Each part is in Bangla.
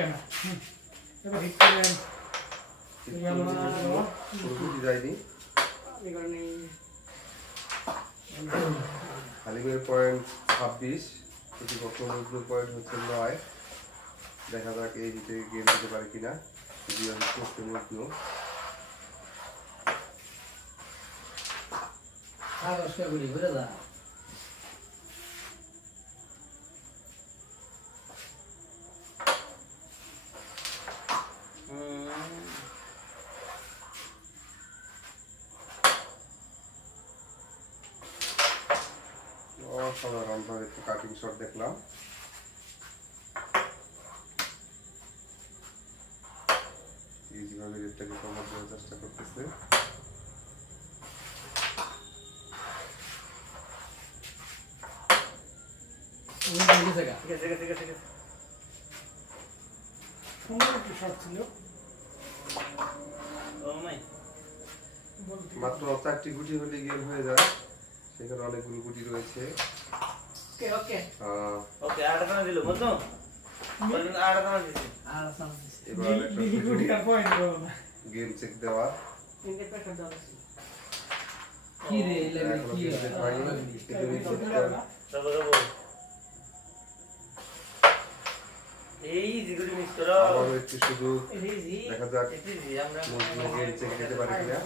লাগে না এবার হিট করে পুরোপুরি যায়নি হালিমের পয়েন্ট 26 প্রতিপক্ষ মজনুর পয়েন্ট হচ্ছে 9 দেখা যাক এই হিটে গেম দিতে পারে কিনা যদিও হিট করতে মজনু অসাধারণভাবে একটু কাটিং শট দেখলাম ইজিভাবে রেটটাকে কভার দেওয়ার চেষ্টা করতেছে মাত্র 4টি গুটি হলে গেম হয়ে যায় সেখানে অনেকগুলো গুটি রয়েছে গেম চেক দেওয়া আবারও একটু সুযোগ দেখা যাক মজনু গেম চেক দিতে পারে কিনা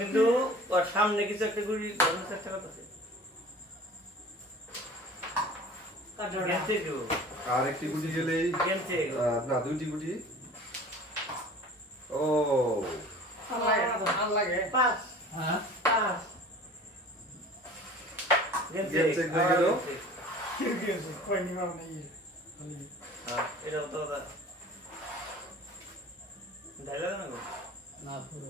কিন্তু ওর সামনে কিছু একটা গুড়ি ধরার চেষ্টা করতেছে আর একটি গুটি গেলেই না 2টি গুটি ও পাস গেম চেক হয়ে গেল এটা তো ঢাইলা না গো না পুরো